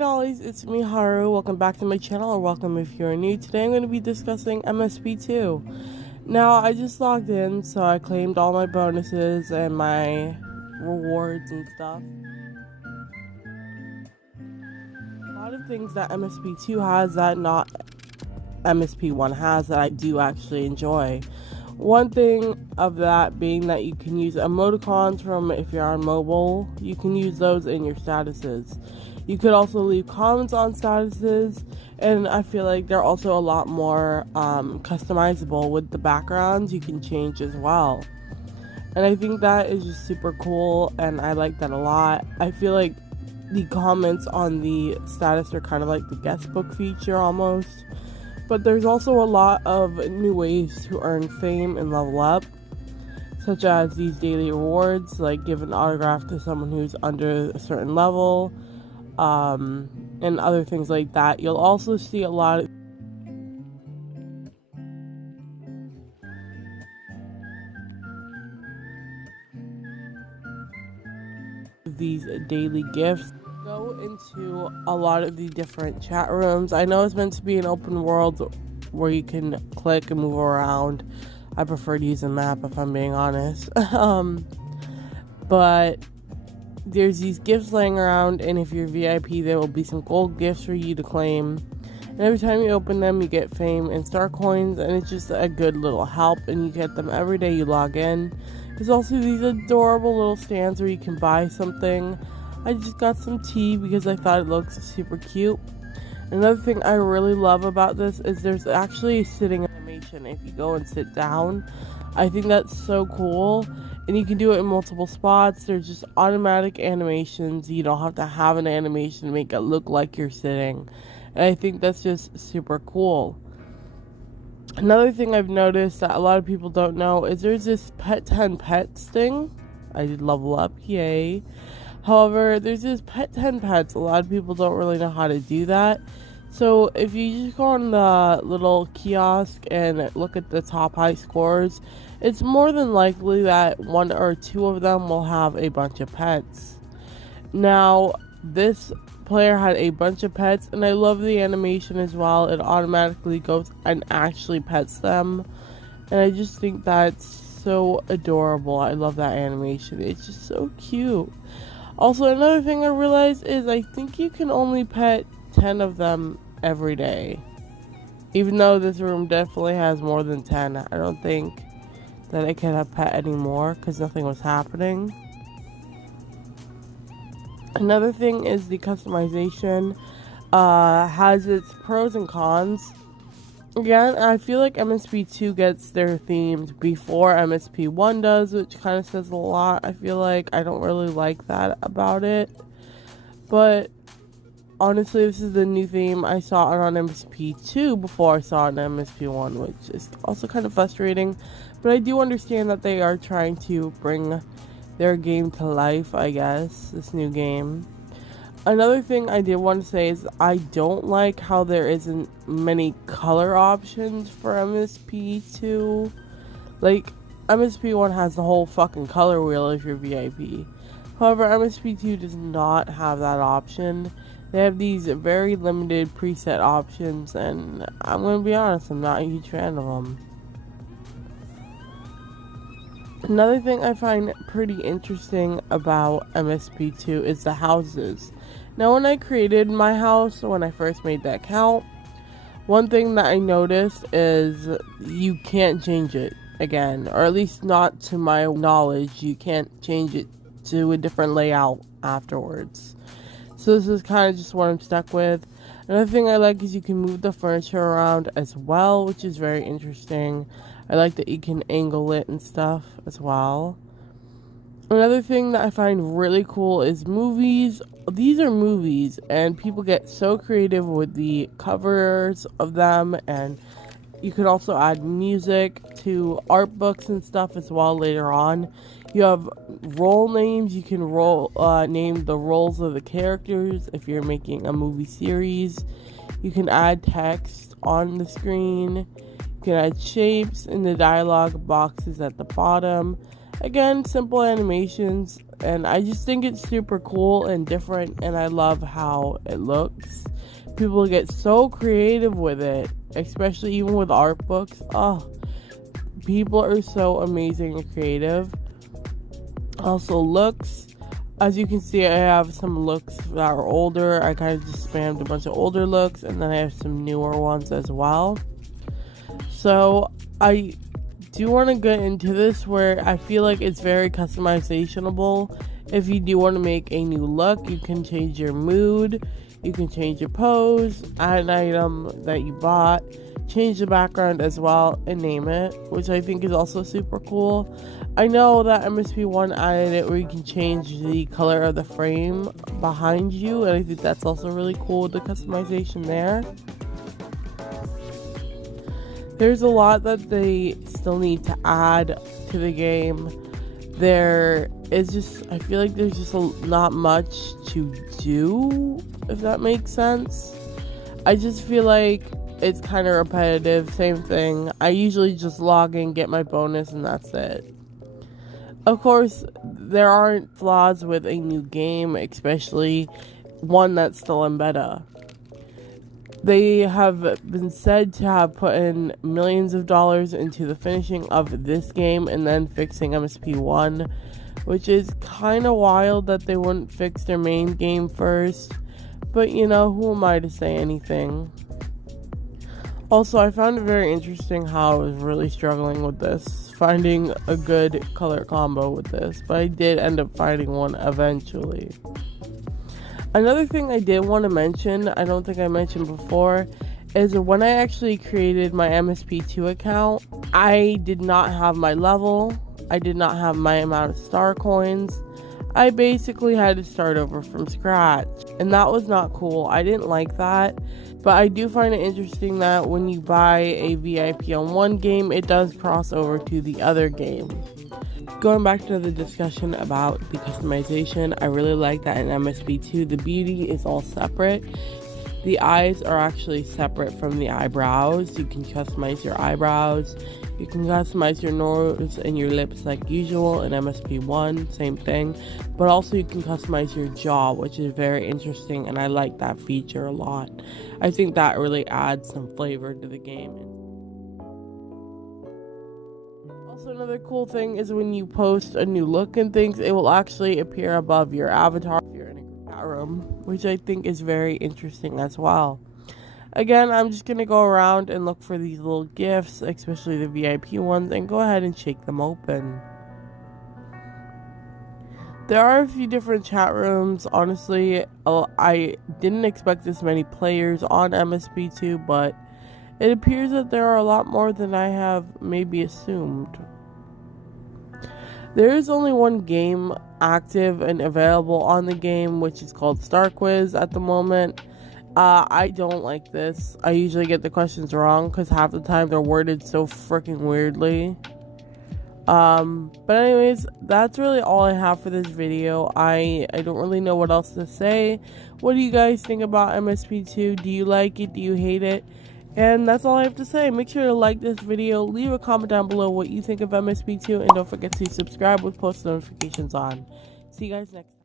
dollies, it's me Haru. Welcome back to my channel, or welcome if you're new. Today I'm going to be discussing MSP 2. Now I just logged in, so I claimed all my bonuses and my rewards and stuff. A lot of things that MSP 2 has that not MSP 1 has that I do actually enjoy. One thing of that being that you can use emoticons from if you're on mobile. You can use those in your statuses. You could also leave comments on statuses, and I feel like they're also a lot more customizable with the backgrounds you can change as well. And I think that is just super cool, and I like that a lot. I feel like the comments on the status are kind of like the guestbook feature almost. But there's also a lot of new ways to earn fame and level up, such as these daily rewards, like give an autograph to someone who's under a certain level, and other things like that. You'll also see a lot of these daily gifts. Go into a lot of the different chat rooms. I know it's meant to be an open world where you can click and move around. I prefer to use a map if I'm being honest. But there's these gifts laying around, and if you're VIP there will be some gold gifts for you to claim, and every time you open them you get fame and star coins, and it's just a good little help, and you get them every day you log in. There's also these adorable little stands where you can buy something. I just got some tea because I thought it looks super cute. Another thing I really love about this is there's actually a sitting animation if you go and sit down. I think that's so cool, and you can do it in multiple spots. There's just automatic animations. You don't have to have an animation to make it look like you're sitting, and I think that's just super cool. Another thing I've noticed that a lot of people don't know is there's this pet 10 pets thing. I did level up, yay. However, there's this pet 10 pets. A lot of people don't really know how to do that. So if you just go on the little kiosk and look at the top high scores, it's more than likely that one or two of them will have a bunch of pets. Now, this player had a bunch of pets, and I love the animation as well. It automatically goes and actually pets them, and I just think that's so adorable. I love that animation. It's just so cute. Also, another thing I realized is I think you can only pet 10 of them every day. Even though this room definitely has more than 10, I don't think that I could have pet anymore because nothing was happening. Another thing is the customization has its pros and cons. Again, I feel like MSP 2 gets their themes before MSP 1 does, which kind of says a lot. I feel like I don't really like that about it. But honestly, this is the new theme. I saw it on MSP 2 before I saw it on MSP 1, which is also kind of frustrating. But I do understand that they are trying to bring their game to life, I guess, this new game. Another thing I did want to say is I don't like how there isn't many color options for MSP 2. Like, MSP 1 has the whole fucking color wheel if you're VIP. However, MSP 2 does not have that option. They have these very limited preset options, and I'm going to be honest, I'm not a huge fan of them. Another thing I find pretty interesting about MSP 2 is the houses. Now, when I created my house, when I first made that account, one thing that I noticed is you can't change it again, or at least not to my knowledge. You can't change it to a different layout afterwards. So this is kind of just what I'm stuck with. Another thing I like is you can move the furniture around as well, which is very interesting. I like that you can angle it and stuff as well. Another thing that I find really cool is movies. These are movies, and people get so creative with the covers of them, and you can also add music to art books and stuff as well later on. You have role names. You can name the roles of the characters if you're making a movie series. You can add text on the screen. You can add shapes in the dialogue boxes at the bottom. Again, simple animations, and I just think it's super cool and different, and I love how it looks. People get so creative with it, especially even with art books. Oh, people are so amazing and creative. Also, looks. As you can see, I have some looks that are older. I kind of just spammed a bunch of older looks, and then I have some newer ones as well. So I do want to get into this where I feel like it's very customizationable. If you do want to make a new look, you can change your mood, you can change your pose, add an item that you bought, change the background as well, and name it, which I think is also super cool. I know that MSP1 added it where you can change the color of the frame behind you, and I think that's also really cool with the customization there. There's a lot that they still need to add to the game. There is just, I feel like there's just not much to do, if that makes sense. I just feel like it's kind of repetitive, same thing. I usually just log in, get my bonus, and that's it. Of course, there aren't flaws with a new game, especially one that's still in beta. They have been said to have put in millions of dollars into the finishing of this game and then fixing MSP1, which is kind of wild that they wouldn't fix their main game first. But you know, who am I to say anything? Also, I found it very interesting how I was really struggling with this, finding a good color combo with this, but I did end up finding one eventually. Another thing I did want to mention, I don't think I mentioned before, is when I actually created my MSP2 account, I did not have my level, I did not have my amount of star coins. I basically had to start over from scratch, and that was not cool. I didn't like that, but I do find it interesting that when you buy a VIP on one game, it does cross over to the other game. Going back to the discussion about the customization, I really like that in MSP2 the beauty is all separate. The eyes are actually separate from the eyebrows. You can customize your eyebrows. You can customize your nose and your lips like usual in MSP1, same thing. But also you can customize your jaw, which is very interesting, and I like that feature a lot. I think that really adds some flavor to the game. Also, another cool thing is when you post a new look and things, it will actually appear above your avatar if you're in a chat room, which I think is very interesting as well. Again, I'm just going to go around and look for these little gifts, especially the VIP ones, and go ahead and shake them open. There are a few different chat rooms. Honestly, I didn't expect this many players on MSP2, but it appears that there are a lot more than I have maybe assumed. There is only one game active and available on the game, which is called Star Quiz at the moment. I don't like this. I usually get the questions wrong because half the time they're worded so freaking weirdly. But anyways, that's really all I have for this video. I don't really know what else to say. What do you guys think about MSP2? Do you like it? Do you hate it? And that's all I have to say. Make sure to like this video, leave a comment down below what you think of MSP2, and don't forget to subscribe with post notifications on. See you guys next time.